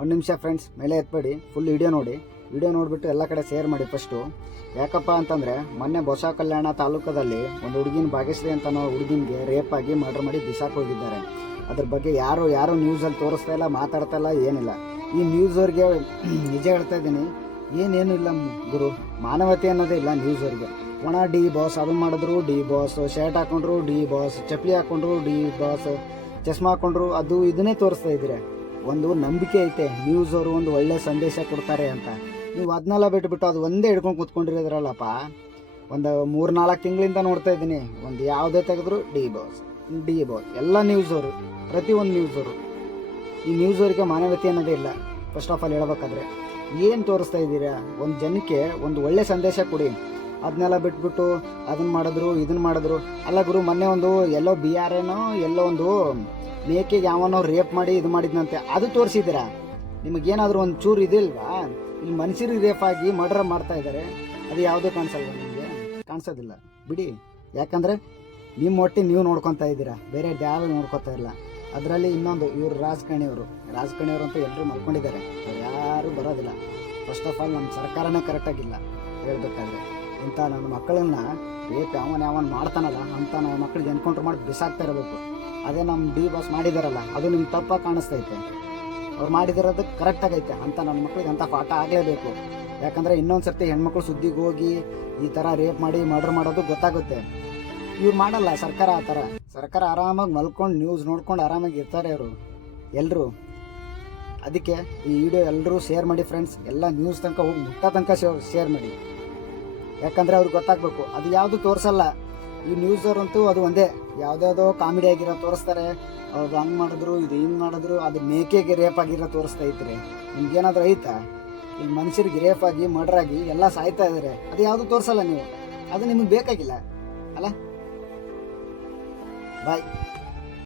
ಒಂದು ನಿಮಿಷ ಫ್ರೆಂಡ್ಸ್, ಮೇಲೆ ಎತ್ಬೇಡಿ, ಫುಲ್ ವಿಡಿಯೋ ನೋಡಿ. ವಿಡಿಯೋ ನೋಡಿಬಿಟ್ಟು ಎಲ್ಲ ಕಡೆ ಶೇರ್ ಮಾಡಿ ಫಸ್ಟು. ಯಾಕಪ್ಪ ಅಂತಂದರೆ ಮೊನ್ನೆ ಬಸವ ಕಲ್ಯಾಣ ತಾಲೂಕದಲ್ಲಿ ಒಂದು ಹುಡುಗಿನ ಭಾಗ್ಯಶ್ರೀ ಅಂತ ಹುಡುಗಿನಿಗೆ ರೇಪ್ ಆಗಿ ಮರ್ಡರ್ ಮಾಡಿ ಬಿಸಾಕಿ ಹೋಗಿದ್ದಾರೆ. ಅದ್ರ ಬಗ್ಗೆ ಯಾರು ನ್ಯೂಸಲ್ಲಿ ತೋರಿಸ್ತಾ ಇಲ್ಲ, ಮಾತಾಡ್ತಾ ಇಲ್ಲ, ಏನಿಲ್ಲ. ಈ ನ್ಯೂಸ್ ಅವ್ರಿಗೆ ನಿಜ ಹೇಳ್ತಾ ಇದ್ದೀನಿ, ಏನೇನು ಇಲ್ಲ ಗುರು, ಮಾನವತೆ ಅನ್ನೋದೇ ಇಲ್ಲ ನ್ಯೂಸ್ ಅವ್ರಿಗೆ. ಒಣ ಡಿ ಬಾಸ್ ಅದನ್ನು ಮಾಡಿದ್ರು, ಡಿ ಬಾಸ್ ಶರ್ಟ್ ಹಾಕೊಂಡ್ರು, ಡಿ ಬಾಸ್ ಚಪ್ಪಲಿ ಹಾಕೊಂಡ್ರು, ಡಿ ಬಾಸ್ ಚಸ್ಮಾ ಹಾಕೊಂಡ್ರು, ಅದು ಇದನ್ನೇ ತೋರಿಸ್ತಾ ಇದ್ದೀರ. ಒಂದು ನಂಬಿಕೆ ಐತೆ ನ್ಯೂಸ್ ಅವರು ಒಂದು ಒಳ್ಳೆ ಸಂದೇಶ ಕೊಡ್ತಾರೆ ಅಂತ. ನೀವು ಅದನ್ನೆಲ್ಲ ಬಿಟ್ಬಿಟ್ಟು ಅದು ಒಂದೇ ಹಿಡ್ಕೊಂಡು ಕೂತ್ಕೊಂಡಿರೋದ್ರಲ್ಲಪ್ಪ. ಒಂದು 3-4 ತಿಂಗಳಿಂದ ನೋಡ್ತಾ ಇದ್ದೀನಿ, ಒಂದು ಯಾವುದೇ ತೆಗೆದ್ರು ಡಿ ಬಾಸ್ ಎಲ್ಲ ನ್ಯೂಸ್ ಅವರು, ಪ್ರತಿಯೊಂದು ನ್ಯೂಸ್ ಅವರು. ಈ ನ್ಯೂಸ್ ಅವರಿಗೆ ಮಾನವತೆ ಅನ್ನೋದೇ ಇಲ್ಲ. ಫಸ್ಟ್ ಆಫ್ ಆಲ್ ಹೇಳ್ಬೇಕಾದ್ರೆ ಏನು ತೋರಿಸ್ತಾ ಇದ್ದೀರಾ? ಒಂದು ಜನಕ್ಕೆ ಒಂದು ಒಳ್ಳೆ ಸಂದೇಶ ಕೊಡಿ. ಅದನ್ನೆಲ್ಲ ಬಿಟ್ಬಿಟ್ಟು ಅದನ್ನು ಮಾಡಿದ್ರು ಇದನ್ನು ಮಾಡಿದ್ರು. ಅಲ್ಲ ಗುರು, ಮೊನ್ನೆ ಒಂದು ಎಲ್ಲೋ BR ಎಲ್ಲೋ ಒಂದು ಮೇಕೆಗೆ ಯಾವನೋ ರೇಪ್ ಮಾಡಿ ಇದು ಮಾಡಿದ್ನಂತೆ, ಅದು ತೋರಿಸಿದ್ದೀರಾ? ನಿಮಗೇನಾದರೂ ಒಂದು ಚೂರು ಇದಿಲ್ವಾ? ಇಲ್ಲಿ ಮನುಷ್ಯರಿಗೆ ರೇಪ್ ಆಗಿ ಮರ್ಡರ್ ಮಾಡ್ತಾ ಇದ್ದಾರೆ, ಅದು ಯಾವುದೂ ಕಾಣಿಸಲ್ವ ನಿಮಗೆ? ಕಾಣಿಸೋದಿಲ್ಲ ಬಿಡಿ. ಯಾಕಂದರೆ ನಿಮ್ಮ ಹೊಟ್ಟೆ ನೀವು ನೋಡ್ಕೊತಾ ಇದ್ದೀರಾ, ಬೇರೆ ಯಾರು ನೋಡ್ಕೊತಾ ಇಲ್ಲ. ಅದರಲ್ಲಿ ಇನ್ನೊಂದು ಇವರು ರಾಜಕಾರಣಿಯವರು ಅಂತೂ ಎಲ್ಲರೂ ಮಲ್ಕೊಂಡಿದ್ದಾರೆ, ಯಾರೂ ಬರೋದಿಲ್ಲ. ಫಸ್ಟ್ ಆಫ್ ಆಲ್ ನಮ್ಮ ಸರ್ಕಾರನೇ ಕರೆಕ್ಟಾಗಿಲ್ಲ ಹೇಳ್ಬೇಕಾದ್ರೆ. ಇಂಥ ನನ್ನ ಮಕ್ಕಳನ್ನ ರೇಪ್ ಯಾವನ್ ಮಾಡ್ತಾನಲ್ಲ ಅಂತ ನಮ್ಮ ಮಕ್ಕಳಿಗೆ ಎನ್ಕೌಂಟ್ರ್ ಮಾಡಿ ಬಿಸಾಕ್ತಾ ಇರಬೇಕು. ಅದೇ ನಮ್ಮ ಡಿ ಬಾಸ್ ಮಾಡಿದಾರಲ್ಲ, ಅದು ನಿಮ್ಗೆ ತಪ್ಪಾಗಿ ಕಾಣಿಸ್ತೈತೆ. ಅವ್ರು ಮಾಡಿದಿರೋದಕ್ಕೆ ಕರೆಕ್ಟಾಗೈತೆ ಅಂತ ನನ್ನ ಮಕ್ಕಳಿಗೆ ಅಂಥ ಪಾಠ ಆಗಲೇಬೇಕು. ಯಾಕಂದರೆ ಇನ್ನೊಂದು ಸರ್ತಿ ಹೆಣ್ಮಕ್ಳು ಸುದ್ದಿಗೆ ಹೋಗಿ ಈ ಥರ ರೇಪ್ ಮಾಡಿ ಮರ್ಡರ್ ಮಾಡೋದು ಗೊತ್ತಾಗುತ್ತೆ. ಇವ್ರು ಮಾಡಲ್ಲ ಸರ್ಕಾರ. ಆ ಥರ ಸರ್ಕಾರ ಆರಾಮಾಗಿ ಮಲ್ಕೊಂಡು ನ್ಯೂಸ್ ನೋಡ್ಕೊಂಡು ಆರಾಮಾಗಿ ಇರ್ತಾರೆ ಅವರು ಎಲ್ಲರೂ. ಅದಕ್ಕೆ ಈ ವಿಡಿಯೋ ಎಲ್ಲರೂ ಶೇರ್ ಮಾಡಿ ಫ್ರೆಂಡ್ಸ್. ಎಲ್ಲ ನ್ಯೂಸ್ ತನಕ ಹೋಗಿ ಮುಟ್ಟ ತನಕ ಶೇರ್ ಮಾಡಿ. ಯಾಕಂದರೆ ಅವ್ರಿಗೆ ಗೊತ್ತಾಗಬೇಕು. ಅದು ಯಾವುದು ತೋರಿಸಲ್ಲ ಈ ನ್ಯೂಸವ್ರಂತೂ. ಅದು ಒಂದೇ ಯಾವುದ್ಯಾವುದೋ ಕಾಮಿಡಿ ಆಗಿರೋ ತೋರಿಸ್ತಾರೆ. ಅವ್ರು ಹಂಗೆ ಮಾಡಿದ್ರು, ಇದು ಹಿಂಗೆ ಮಾಡಿದ್ರು, ಅದು ಮೇಕೆಗೆ ರೇಪ್ ಆಗಿರೋ ತೋರಿಸ್ತಾ ಇದ್ರೆ ನಿಮ್ಗೇನಾದರೂ ಐತಾ? ಇಲ್ಲಿ ಮನುಷ್ಯರಿಗೆ ರೇಪ್ ಆಗಿ ಮರ್ಡರ್ ಆಗಿ ಎಲ್ಲ ಸಾಯ್ತಾ ಇದ್ದಾರೆ, ಅದು ಯಾವುದು ತೋರಿಸಲ್ಲ ನೀವು. ಅದು ನಿಮಗೆ ಬೇಕಾಗಿಲ್ಲ ಅಲ್ಲ. ಬಾಯ್.